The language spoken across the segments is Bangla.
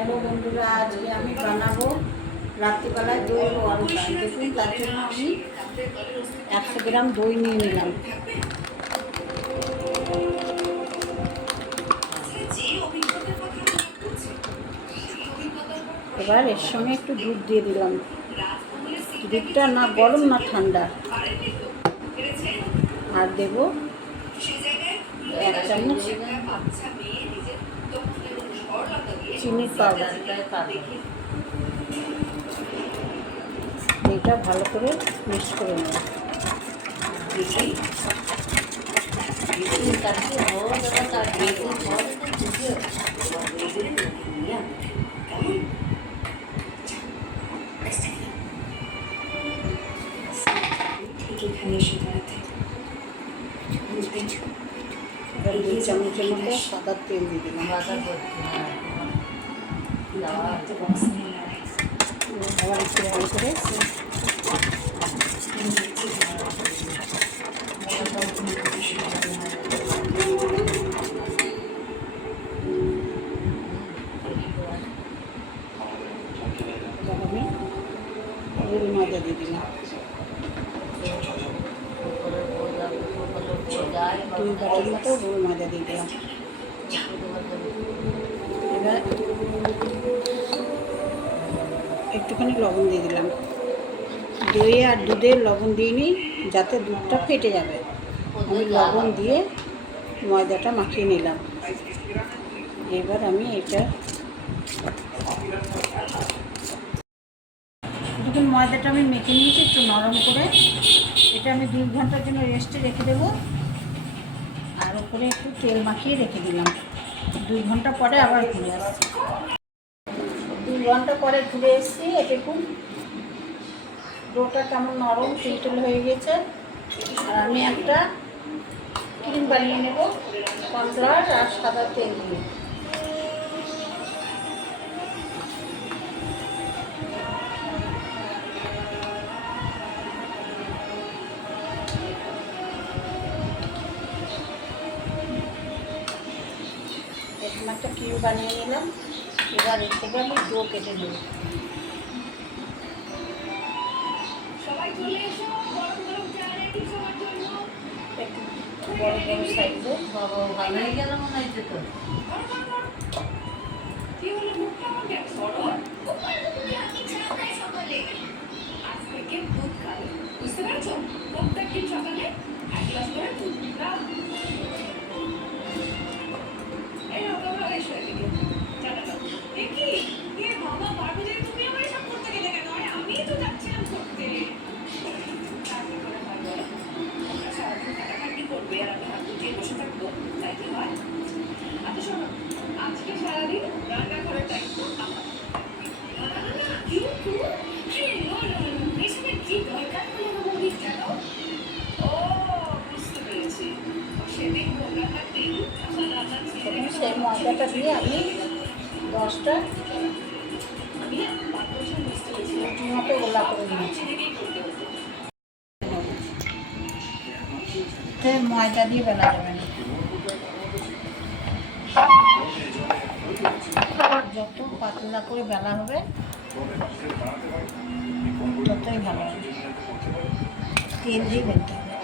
হ্যালো বন্ধুরা, আজকে আমি বানাবো রাত্রিবেলায় দইয়ের ওয়ালটা। দেখুন, তার জন্য আমি 100 গ্রাম দই নিয়ে নিলাম। এবার এর সঙ্গে একটু দুধ দিয়ে দিলাম। দুধটা না গরম না ঠান্ডা। আর দেব 1 চামচ চিনির পাউডার। এটা ভালো করে মিক্স করে নেব। এবার 2 চামচের মতো সাদা তেল দিয়ে দিলাম। আবার একটু ভালো করে আমি রোল ময়দা দিয়ে দিলাম। 2 বাটির মতো রোল ময়দা দিয়ে দিলাম। এবার একটুখানি লবণ দিয়ে দিলাম। দইয়ে আর দুধে লবণ দিইনি, যাতে দুধটা ফেটে যাবে। আমি লবণ দিয়ে ময়দাটা মাখিয়ে নিলাম। এবার আমি এটা দেখুন, ময়দাটা আমি মেখে নিয়েছি একটু নরম করে। এটা আমি 2 ঘন্টার জন্য রেস্টে রেখে দেবো। আর উপরে একটু তেল মাখিয়ে রেখে দিলাম। 2 ঘন্টা পরে আবার ঘুরে আসছি। 2 ঘন্টা পরে ঘুরে এসেছি। দেখুন ডোটা কেমন নরম টিলটিল হয়ে গেছে। আর আমি একটা ক্রিম বানিয়ে নেব কর্নফ্লাওয়ার আর সাদা তেল দিয়ে। এরকম একটা কিউ বানিয়ে নিলাম। এবার এর থেকে আমি ডো কেটে নেব। একটু বড় বড় সাইজে বানিয়ে গেল মনে হচ্ছে তো। বুঝতে পারছো, প্রত্যেক দিন সকালে 1 গ্লাস করে দুধ দাও। আজকে সারাদিন রান্না করার দায়িত্ব আমার। কি দরকার হলো বৌদি কেন? ও বুঝতে পেরেছি, সেদিন সেই ময়দাটা দিয়ে আমি 10টা রুটির মতো গোলা করে নিয়েছি। ময়দা দিয়ে বেলা যাবে না। যত পাতলা করে বেলা হবে ততই ভালো হবে। তেল দিয়ে বেলতে হবে।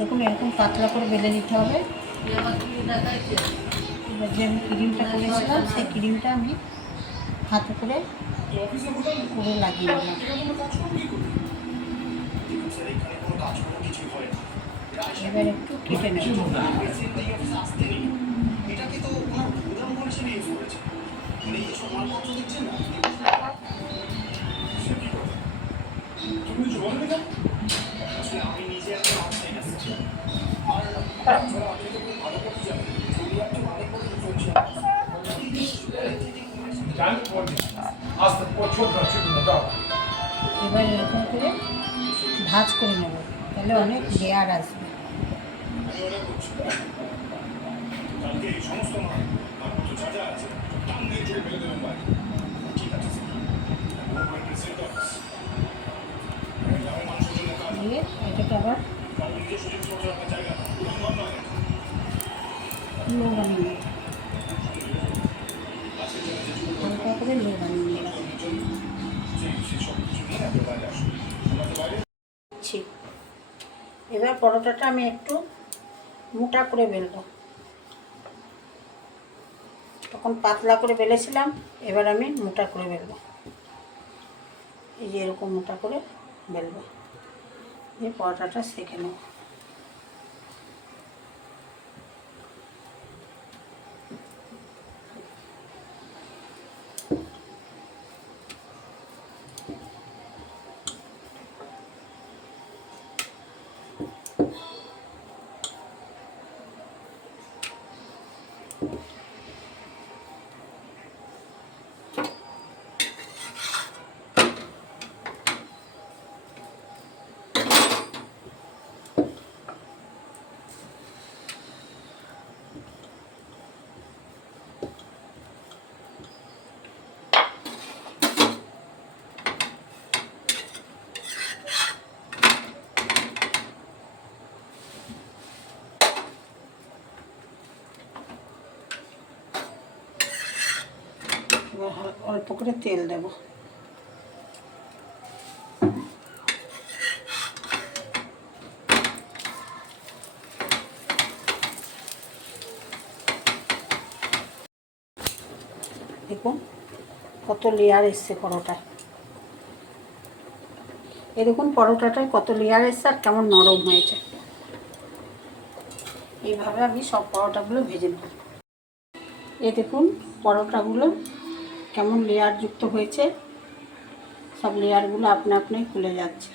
দেখুন, এরকম পাতলা করে বেলে নিতে হবে। এবার যে আমি ক্রিমটা করেছিলাম সেই ক্রিমটা আমি হাতে করে পুরো লাগিয়ে দিলাম। এবার একটু কেটে নেব। এবার এরকম করে ভাঁজ করে নেব, তাহলে অনেক লেয়ার আসবে। দিয়ে এটাকে আবার লো বানিয়ে নেব, হালকা করে লো বানিয়ে নেব। এবার পরোটাটা আমি একটু মোটা করে বেলবো। তখন পাতলা করে বেলেছিলাম, এবার আমি মোটা করে বেলবো। এই যে এরকম মোটা করে বেলবো, দিয়ে পরোটাটা সেঁকে নেব। এবার অল্প করে তেল দেব। দেখুন কত লেয়ার এসছে পরোটায়। এই দেখুন পরোটাটায় কত লেয়ার এসছে আর কেমন নরম হয়েছে। এইভাবে আমি সব পরোটাগুলো ভেজে নেব। এই দেখুন পরোটাগুলো কেমন লেয়ার যুক্ত হয়েছে, সব লেয়ারগুলো আপনা আপনি খুলে যাচ্ছে।